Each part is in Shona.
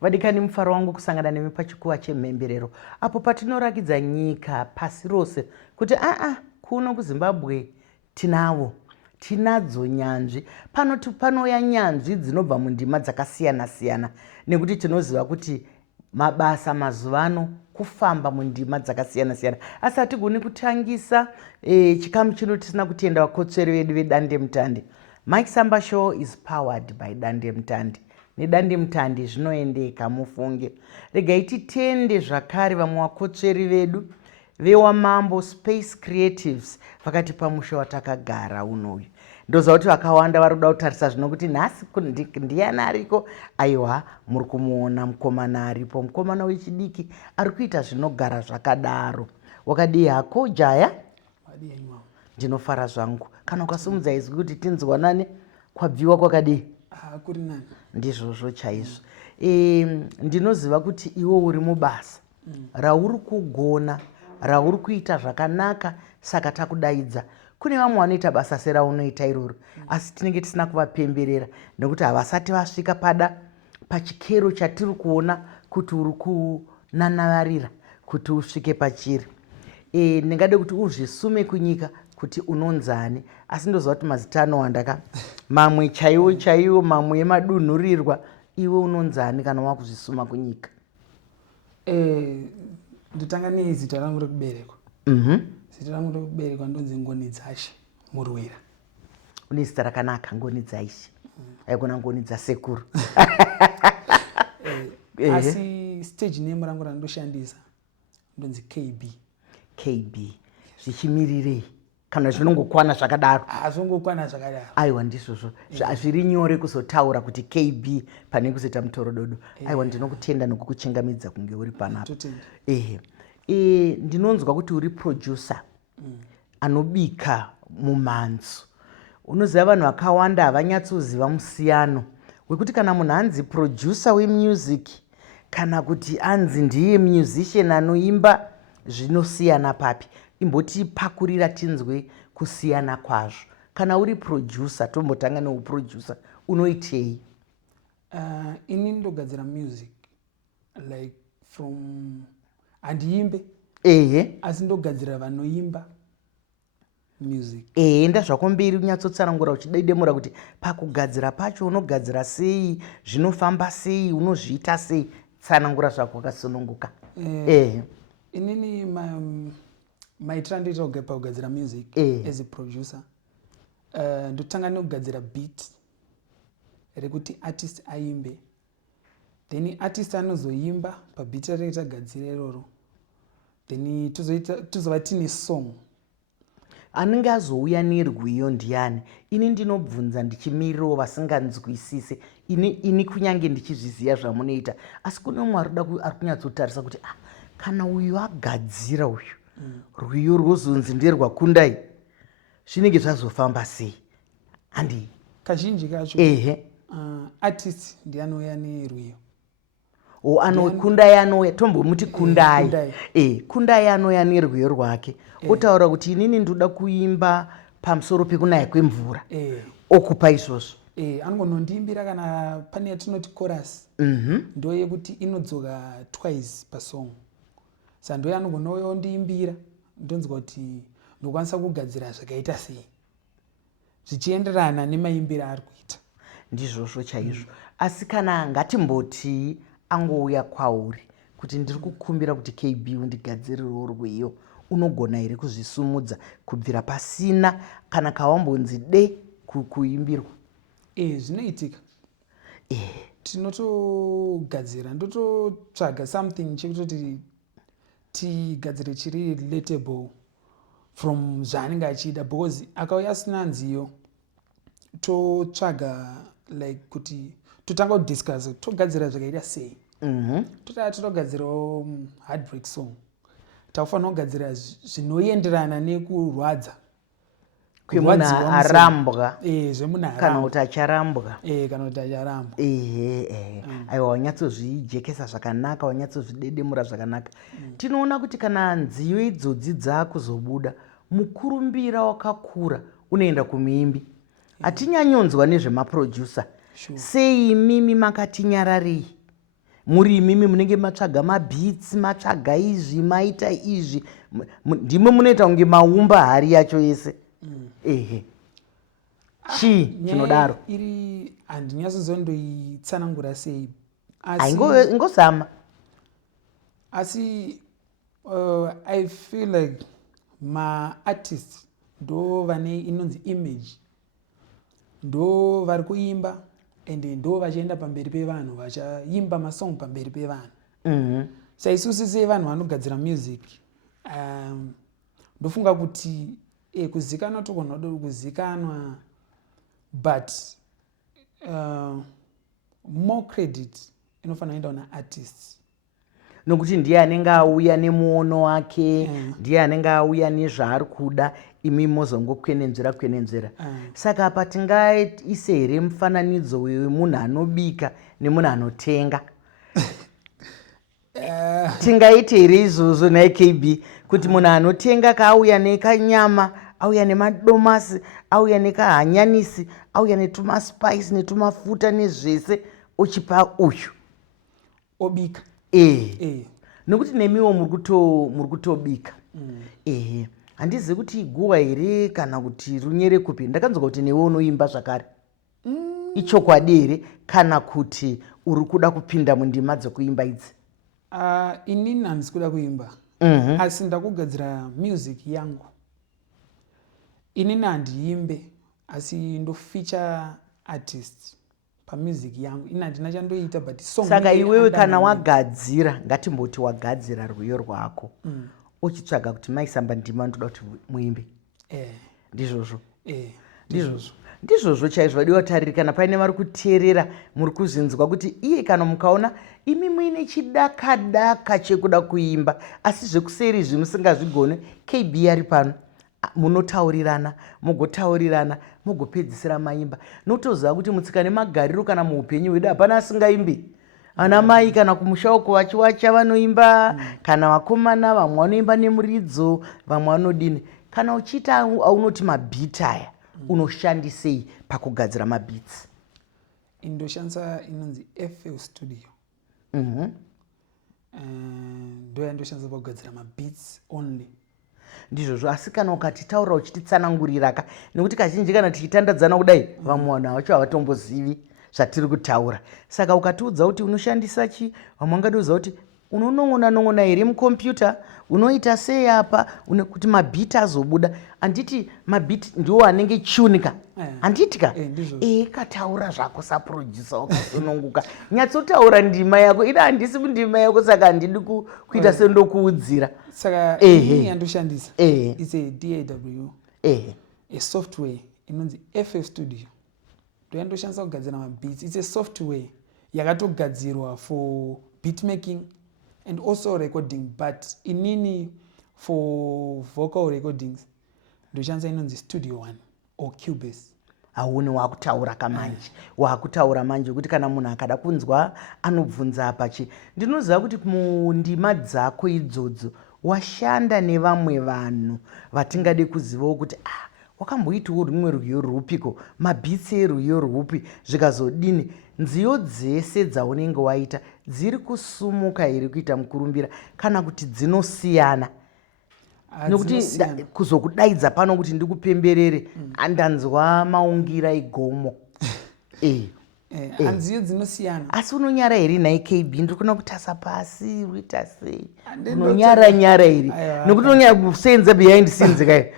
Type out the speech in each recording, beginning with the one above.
Vadikani mufaro wangu kusangana nemi pachikuva chemhemberero apo patinorakidza nyika pasi rose kuti kuno kuZimbabwe tinadzo nyanzvi. Panouya nyanzvi dzinobva mundima dzakasiyana-siyana nekuti tinoziva kuti mabasa mazuvano kufamba mundima dzakasiyana-siyana. Asi hatigoni kutangisa chikamu chino tisina kutenda vakotsveri vedu vedandemutande. Mike Samba Show is powered by Dandemutande. Nedandemutande zvinoendeka mufunge. Regai titende zvakare vamwe vakotsveri vedu veWamambo Space Creatives vakatipa musha watakagara unoyu. Ndoziva kuti vakawanda vari kuda kutarisa zvino kuti nhasi ndiani ariko. Aiwa, muri kumuona mukomana aripo, mukomana wechidiki ari kuita zvinogara zvakadaro. Wakadii hako Jaya? Ndinofara zvangu. Kana ukasimudza izwi kuti tinzwanane, kwabviwa kwakadii? Kuri nani. Ndizvozvo chaizvo. Ndinoziva kuti iwe uri mubasa rauri kugona, rauri kuita zvakanaka, saka takudaidza. Kune vamwe vanoita basa seraunoita iroro, asi tinenge tisina kuvapemberera nekuti havasati vasvika pachikero chatiri kuona kuti uri kunanavarira kuti usvike pachiri. Ndingade kuti uzvisume kunyika kuti unonzani, asi ndoziva kuti mazita anowanda mamwe chaiwo chaiwo, mamwe emadunhurirwa. Iwe unonzani kana wakuzvisuma kunyika? Ndotanga nezita rangu rekuberekwa. Zita rangu rekuberekwa ndonzi Ngoni Dzashe Murwira. Une zita rakanaka, Ngoni Dzashe. Haikona Ngoni Dzasekuru. Asi stage name rangu randoshandisa ndonzi KB. KB. Zvichimirirei? Kana zvinongokwana zvakadaro? Zvongokwana zvakadaro. Aiwa, ndizvozvo. Zviri nyore kuzotaura kuti KB pane kuzoita mutorododo. Aiwa, ndinokutenda nokukuchingamidza kunge uri panapa. Ndinonzwa kuti uri producer anobika mumhanzo. Unoziva vanhu vakawanda havanyatsoziva musiyano wekuti kana munhu anzi producer wemusic kana kuti anzi ndiye musician anoimba zvinosiyana papi. Imbotipakurira tinzwe kusiyana kwazvo. Kana uri producer, tombotanga neuproducer, unoitei? Ini ndogadzira music like from handiimbe asi ndogadzira vanoimba music. Ndazvako mberi unyatsotsanangura uchidaidemura kuti pakugadzira pacho unogadzira sei, zvinofamba sei, unozviita sei? Tsanangura zvako wakasununguka. Inini maitiro andoita pakugadzira music as a producer, ndotanga nekugadzira beat rekuti artist aimbe, then artist anozoimba pabeat rake tagadzira iroro, then tozova tine song. Anenge azouya nerwiyo ndiani? Ini ndinobvunza ndichimirirawo vasinganzwisise. Ini kunyange ndichizviziva zvamunoita, asi kune umwe ari kunyatsotarisa kuti kana uyu agadzira uyu rwiyo rwozonzi nderwakundai, zvinenge zvazofamba sei? Handi kazhinji kacho artist ndianouya nerwiyo. Kundai anouya, tombomuti Kundai. Kundai anouya nerwiyo rwake otaura kuti inini ndoda kuimba pamusoro pekunaya kwemvura, okupa izvozvo. Anongonondiimbira kana pane yatinoti chorus, ndo yekuti inodzoka twice pasong. Saka ndo yanongonouya ondiimbira, ndonzwa kuti ndokwanisa kugadzira zvakaita sei, zvichienderana nemaimbiro ari kuita. Ndizvozvo chaizvo. Asi kana ngatimboti angouya kwauri kuti ndiri kukumbira kuti KB undigadzirirewo rwiyo, unogona here kuzvisumudza kubvira pasina kana kawambonzi de kuimbirwa? Zvinoitika. Tinotogadzira, ndototsvaga something chekutoti tigadzire chiri relatable from zvaanenge achida, because akauya asina nziyo totsvaga like kuti totanga kudiscuss togadzira zvakaita sei. Totogadzirawo heartbreak song, takufanira kugadzira zvinoenderana nekurwadza kwemunhu arambwa, kana kuti acharambwa. Aiwa, wanyatsozvijekesa zvakanaka, wanyatsozvidedemura zvakanaka. Tinoona kuti kana nziyo idzodzi dzakuzobuda, mukurumbira wakakura unoenda kumuimbi. Hatinyanyonzwa nezvemaproducer. Sei mimi makatinyararei? muri imimi munenge matsvaga mabhitsi, matsvaga izvi, maita izvi, ndimwe munoita kunge maumba hari yacho yese. Ehe, chii chinodaro? Iri handinyasozondoitsanangura sei, ingozama. asi I feel like maartist ndo vane inonzi image, ndo vari kuimba ende ndo vachienda pamberi pevanhu vachaimba masong pamberi pevanhu. Saisusu sevanhu vanogadzira music, ndofunga kuti kuzikanwa tokonnoda kuzikanwa, but more credit inofanira kuenda kuna artists, nokuti ndiye anenge auya nemuono wake, ndiye anenge auya nezvaari kuda, imi mozongokwenenzvera. Saka apa tingaise here mufananidzo wemunhu anobika nemunhu anotenga? Tingaite here izvozvo naKB, kuti munhu anotenga kaauya nekanyama, auya nemadomasi, auya nekahanyanisi, auya netumaspice netumafuta nezvese, uchipa uyu obika. Nokuti nemiwo muri kutobika. Handizivi kuti iguwa here kana kuti runyere kupi. Ndakanzwa kuti newe unoimba zvakare. Ichokwadi here kana kuti uri kuda kupinda mundima dzokuimba idzi? Inini handisi kuda kuimba, asi ndakugadzira music yangu. Inini handiimbe, asi ndofeature artists pamusic yangu. Ini handina chandoita, but song. Saka iwewe kana wagadzira, ngatimboti wagadzira rwiyo rwako, uchitsvaga kuti maisamba ndima ndoda kuti muimbe, ndizvozvo? Ndizvozvo chaizvo vadiwa tariri. Kana paine vari kuteerera muri kuzvinzwa kuti iye kana mukaona imi muine chidakadaka chekuda kuimba asi zvekuseri izvi musingazvigone, KB ari pano, munotaurirana, mugotaurirana, mugopedzisira maimba. Notoziva kuti mutsika nemagariro kana muupenyu hwedu hapana asingaimbi. Ana mai kana kumusha uko vachiwacha vanoimba, kana vakomana vamwe vanoimba nemuridzo, vamwe vanodini. Kana uchiita aunoti mabhiti aya, unoshandisei pakugadzira mabhitsi? Indoshandisa inonzi FL Studio. Ndo yandoshandisa pakugadzira mabhitsi only. Ndizvozvo. Asi kana ukatitaurira uchititsananguriraka, nekuti kazhinji kana tichitandadzana kudai vamwe vanhu vacho havatombozivi zvatiri kutaura. Saka ukatiudza kuti unoshandisa chi, vamwe vangadiudza kuti unonon'ona here mukombiyuta, unoita sei apa, kuti mabhiti azobuda. Handiti mabhiti ndiwo anenge chunika, handitika? Kataura zvako saproducer wakasununguka, nyatsotaura ndima yako. Ina handisi ndima yako, saka handidi kuita sendokuudzira. Saka ini yandoshandisa it's a DAW, a software inonzi FL Studio. Ndo yandoshandisa kugadzira mabhitsi. It's a software yakatogadzirwa for beat making and also recording, but inini for vocal recordings ndoshandisa inonzi Studio One or Cubase. Hauni wakutaura kamanje, wakutaura manje kuti kana munhu akada kunzwa anobvunza apachi. Ndinoziva kuti mundima dzako idzodzo washanda nevamwe vanhu vatingade kuzivawo kuti wakamboitawo rumwe rwiyo rwupiko, mabhitsi erwiyo rwupi, zvikazodini. Nziyo dzese dzaunenge waita dziri kusumuka here kuita mukurumbira kana kuti dzinosiyana? Nokuti kuzokudaidza pano kuti ndikupemberere, ndanzwa maungira egomo. Hanziyo dzinosiyana. Asi unonyara here naKB? Ndikuna kutasa pasi uita sei? Unonyara here? Nokuti unonyara kusenza behind scenes kai.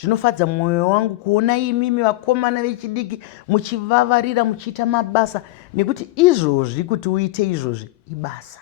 Zvinofadza mwoyo wangu kuona imimi vakomana vechidiki muchivavarira muchiita mabasa, nekuti izvozvi kuti uite izvozvi ibasa.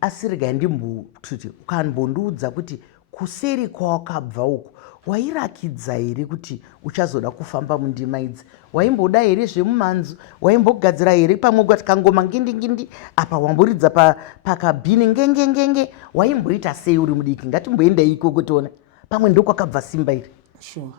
Asi regai ndimboti ukambondiudza kuti kuseri kwawakabva uko wairakidza here kuti uchazoda kufamba mundima idzi? Waimboda here zvemumanzu? Waimbogadzira here pamwe kuti kangoma ngindi apa wamboridza pakabhini ngenge? Waimboita sei uri mudiki? Ngatimboenda ikoko tione pamwe ndokwakabva simba iri. Sure.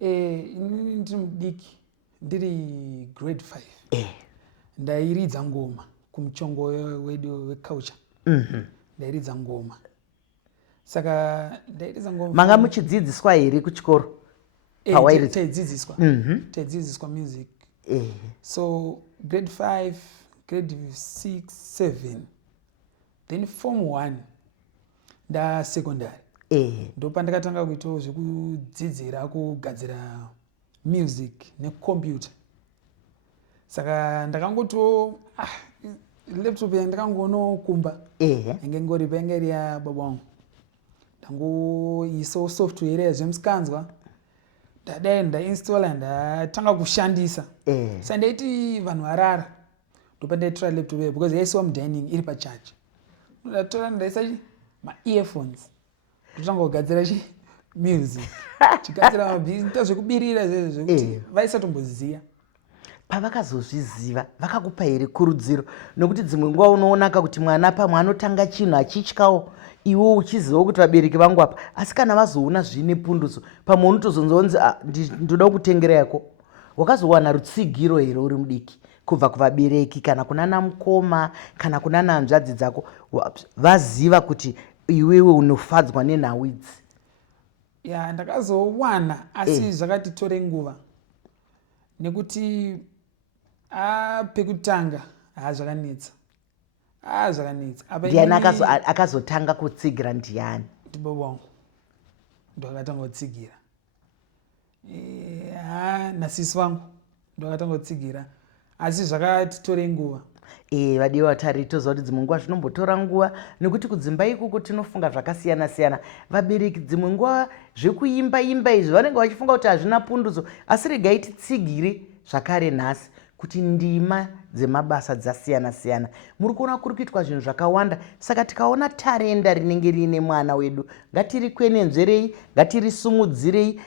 Inini ndiri mudiki, ndiri grade 5. Ndairidza ngoma kumuchongo wedu weculture. Ndairidza ngoma. Saka ndairidza ngoma. Manga muchidzidziswa here kuchikoro? Taidzidziswa music. So grade 5 grade 6 7 then form 1 ndasecondary ndo pandakatanga kuitawo zvekudzidzira kugadzira music necomputer. Saka ndakangoto laptop yandakangonokumba yange ngori pengeri ya baba wangu ndangoisawo software yazvemuskanzwa ndadai ndainstalla ndatanga kushandisa. Saka ndaiti vanhu varara ndopandaitora laptop yayo because yaisiwa mudining iri pacharge. Ndatora ndaisa ma-earphones ndotanga kugadzira music chigadzira mabhizi zvekubirira zvekuti vaisatombozviziva. Pavakazozviziva vakakupa here kurudziro? Nokuti dzimwe nguva unoonaka kuti mwana pamwe anotanga chinhu achityawo iwe uchiziva kuti vabereki vangu apa, asi kana vazoona zvine punduso pamwe unotozonzonzi ndoda kutengera yako. Wakazowana rutsigiro here uri mudiki kubva kuvabereki kana kunana mukoma kana kunana hanzvadzi dzako vaziva kuti iwewe unofadzwa nenhau idzi? Ya ndakazowana asi zvakatitore nguva nekuti pekutanga zvakanetsa ndiani akazotanga kutsigira? Ndiani? Ndibaba wangu ndo akatanga kutsigira. Nasisi vangu ndo akatanga kutsigira asi zvakatitore nguva. Vadiwa vatari toziva kuti dzimwe nguva zvinombotora nguva nekuti kudzimba ikuku tinofunga zvakasiyana siyana. Vabereki dzimwe nguva zvekuimba izvi vanenge vachifunga kuti hazvina punduso, asi regai titsigire zvakare nhasi kuti ndima dzemabasa dzasiyana siyana. Muri kuona kuri kuitwa zvinhu zvakawanda. Saka tikaona tarenda rinenge riine mwana wedu ngatirikwenenzverei, ngatirisumudzirei,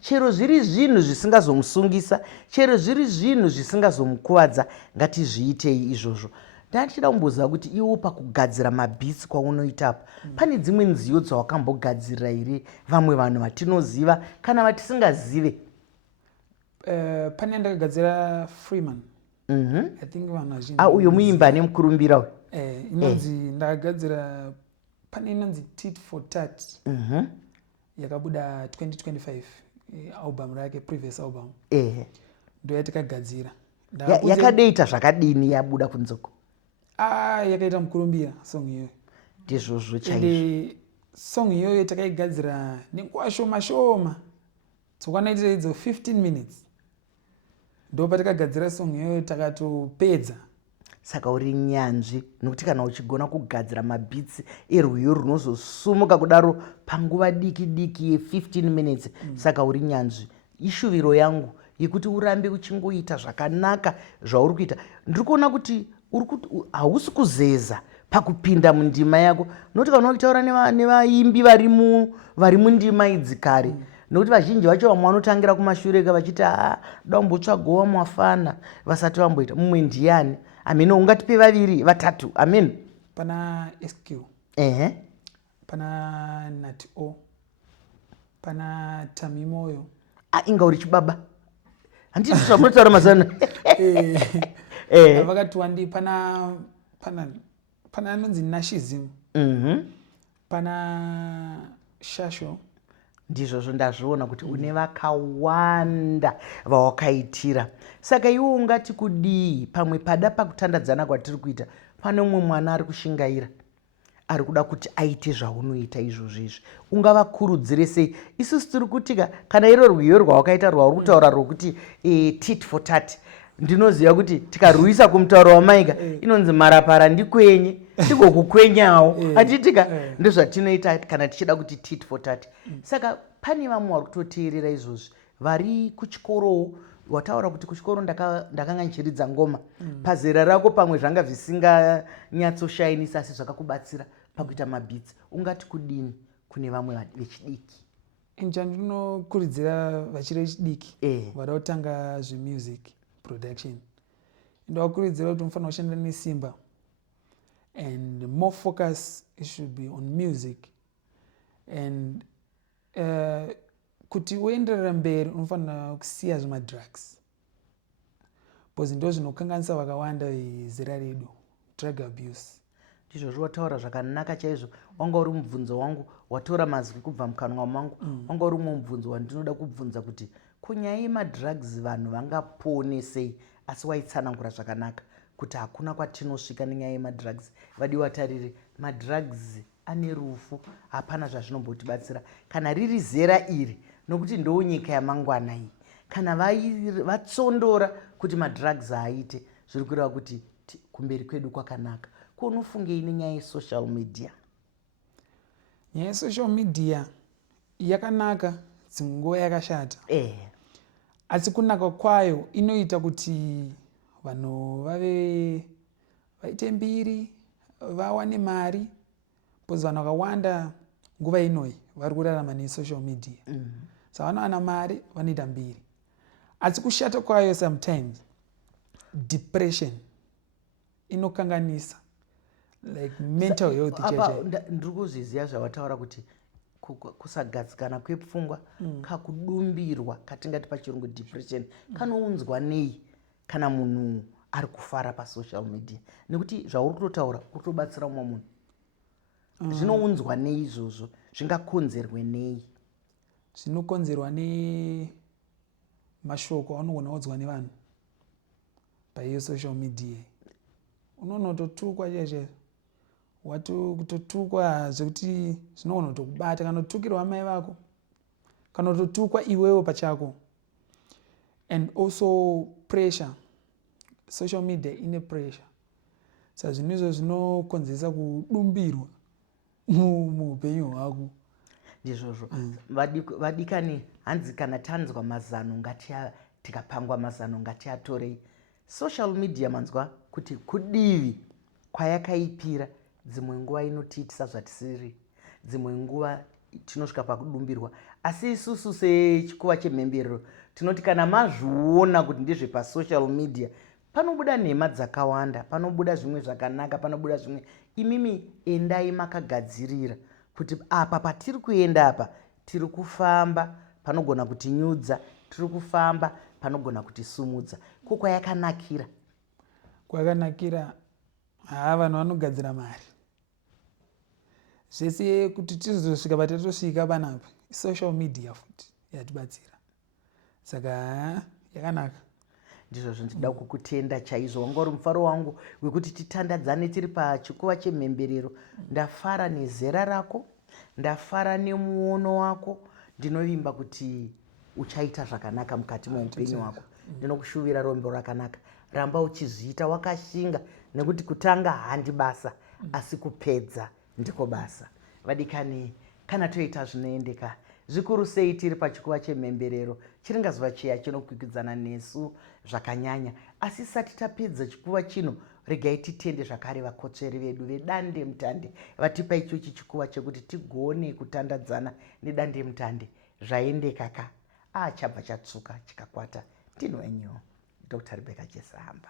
chero zviri zvinhu zvisingazomusungisa, chero zviri zvinhu zvisingazomukuvadza, ngatizviitei izvozvo. Ndachida kumboziva kuti iwo pakugadzira mabhitsi kwaunoitapo pane dzimwe nziyo dzawakambogadzirira here vamwe vanhu vatinoziva kana vatisingazive? Pane ndakagadzira Freeman. I think vanhu vazhinji. Uyo muimba nemukurumbira uyu. Inonzi ndakagadzira pane inonzi Tit for Tat. Yakabuda 2025 album rake, previous album. Ndo yatakagadzira. Yakadeita zvakadini yabuda kunzoko? Yakaita mukurumbira song iyoyo. Ndizvozvo chaizvo. Song iyoyo takaigadzira nenguva shoma tsokanaitira idzo 15 minutes. Ndo patakagadzira song iyoyo takatopedza. Saka uri nyanzvi nokuti kana uchigona kugadzira mabhitsi erwiyo runozosumuka kudaro panguva diki diki ye15 minutes, saka uri nyanzvi. Ishuviro yangu yekuti urambe uchingoita zvakanaka zvauri kuita. Ndiri kuona kuti hausi kuzeza pakupinda mundima yako, nokuti kana uchitaura nevaimbi vari mundima idzi kare, nokuti vazhinji vacho vamwe vanotangira kumashure vachiti dambotsvagowa mwafana vasati vamboita. Mumwe ndiani? Ameno ungatipe vaviri vatatu? Amen. Pana SQ, pana Nati O, pana Tamimoyo. Inga uri chibaba handiti zvamunotaura mazano. Vakati wandi pana anonzi Nashizim, pana Shasho. Ndizvozvo ndazviona kuti une vakawanda vawakaitira. Saka iwo ungati kudii pamwe pada pakutandadzana kwatiri kuita pane umwe mwana ari kushingaira ari kuda kuti aite zvaunoita izvozvo izvi, ungavakurudzire sei? Isusu tiri kutika kana iro rwiyo rwawakaita rwauri kutaura rwokuti tit for tat, ndinoziva kuti tikarwisa kumutauro wamaika inonzi marapara ndikwenye ndigokukwenyawo atitika ndozvatinoita kana tichida kuti tit for tat. Saka pane vamwe vari kutoteerera izvozvi vari kuchikorowo. Wataura kuti kuchikoro ndakanga nchiridza ngoma pazera rako, pamwe zvanga zvisinganyatsoshayinisa asi zvakakubatsira pakuita mabhitsi. Ungati kudini kune vamwe vechidiki? Ndinokurudzira vachiri vechidiki vada kutanga zvemusic production, ndovakurudzira kuti mufanira kushanda nesimba and more focus it should be on music and kuti uenderera mberi unofanira kusiya zvemadrugs because ndo zvinokanganisa vakawanda vezera redu, drug abuse. Ndizvozvo wataura zvakanaka chaizvo. Wanga uri mubvunzo wangu, watora mazwi kubva mukanwa mangu. Wanga uri umwe mubvunzo wandinoda kubvunza kuti kunyaya yemadrugs vanhu vangapone sei, asi waitsanangura zvakanaka kuti hakuna kwatinosvika nenyaya yemadrugs. Vadiwa tariri, madrugs ane rufu, hapana zvazvinombotibatsira kana riri zera iri, nokuti ndo nyika yamangwana iyi. Kana vatsondora kuti madrugs haaite, zviri kureva kuti kumberi kwedu kwakanaka. Kunofungei nenyaya yesocial media? Nyaya yesocial media yakanaka, dzimwe nguva yakashata. Asi kunaka kwayo inoita kuti vanhu vaite mbiri, vawane mari. Pozi vanhu vakawanda nguva inoyi vari kurarama nesocial media. Saka vanowana mari, vanoita mbiri. Asi kushata kwayo sometimes, depression inokanganisa, like mental health. Ndiri kuzviziva zvavataura kuti kusagadzikana kwepfungwa kakudumbirwa, katingati pachirungu depression, kanounzwa nei kana munhu ari kufara pasocial media? Nekuti zvauri kutotaura kutobatsira umwe munhu. Zvinounzwa nei izvozvo? Zvingakonzerwe nei? Zvinokonzerwa nemashoko aunogona kuudzwa nevanhu paiyo social media. Unonototukwa chaizvo, kutotukwa zvekuti zvinogona kutokubata, kana kutukirwa mai vako, kana kutotukwa iwewo pachako. And also pressure. Social media ine pressure. Saka zvinhu izvo zvinokonzeresa kudumbirwa muupenyu hwako. Ndizvozvo. Vadikani, hanzi kana tanzwa mazano tikapangwa mazano ngatiatorei. Social media manzwa kuti kudivi kwayakaipira, dzimwe nguva inotiitisa zvatisiri, dzimwe nguva tinosvika pakudumbirwa. Asi isusu sechikuva chemhemberero tinoti kana mazviona kuti ndezvepasocial media, panobuda nhema dzakawanda, panobuda zvimwe zvakanaka, panobuda zvimwe. Imimi endai makagadzirira kuti apa patiri kuenda apa, tiri kufamba panogona kutinyudza, tiri kufamba panogona kutisumudza. Kwayakanakira. Kwayakanakira, vanhu vanogadzira mari. Zvese kuti tizosvika patatosvika panapa, social media futi yatibatsira. Saka yakanaka. Ndizvozvo ndida kukutenda chaizvo. Wanga uri mufaro wangu wekuti titandadzane tiri pachikuva chemhemberero. Ndafara nezera rako, ndafara nemuono wako. Ndinovimba kuti uchaita zvakanaka mukati muupenyu hwako. Ndinokushuvira rombo rakanaka. Ramba uchizviita wakashinga, nekuti kutanga handi basa, asi kupedza ndiko basa. Vadikani, kana toita zvinoendeka, zvikuru sei tiri pachikuva chemhemberero, chiringazuva chiya chinokwikwidzana nesu zvakanyanya. Asi sati tapedza chikuva chino, regai titende zvakare vakotsveri vedu vedande mutande vatipa ichochi chikuva chekuti tigone kutandadzana nedande mutande. Zvaendeka ka, chabva chatsuka chikakwata. Ndinwenyu Dr. Rebecca Chesahamba.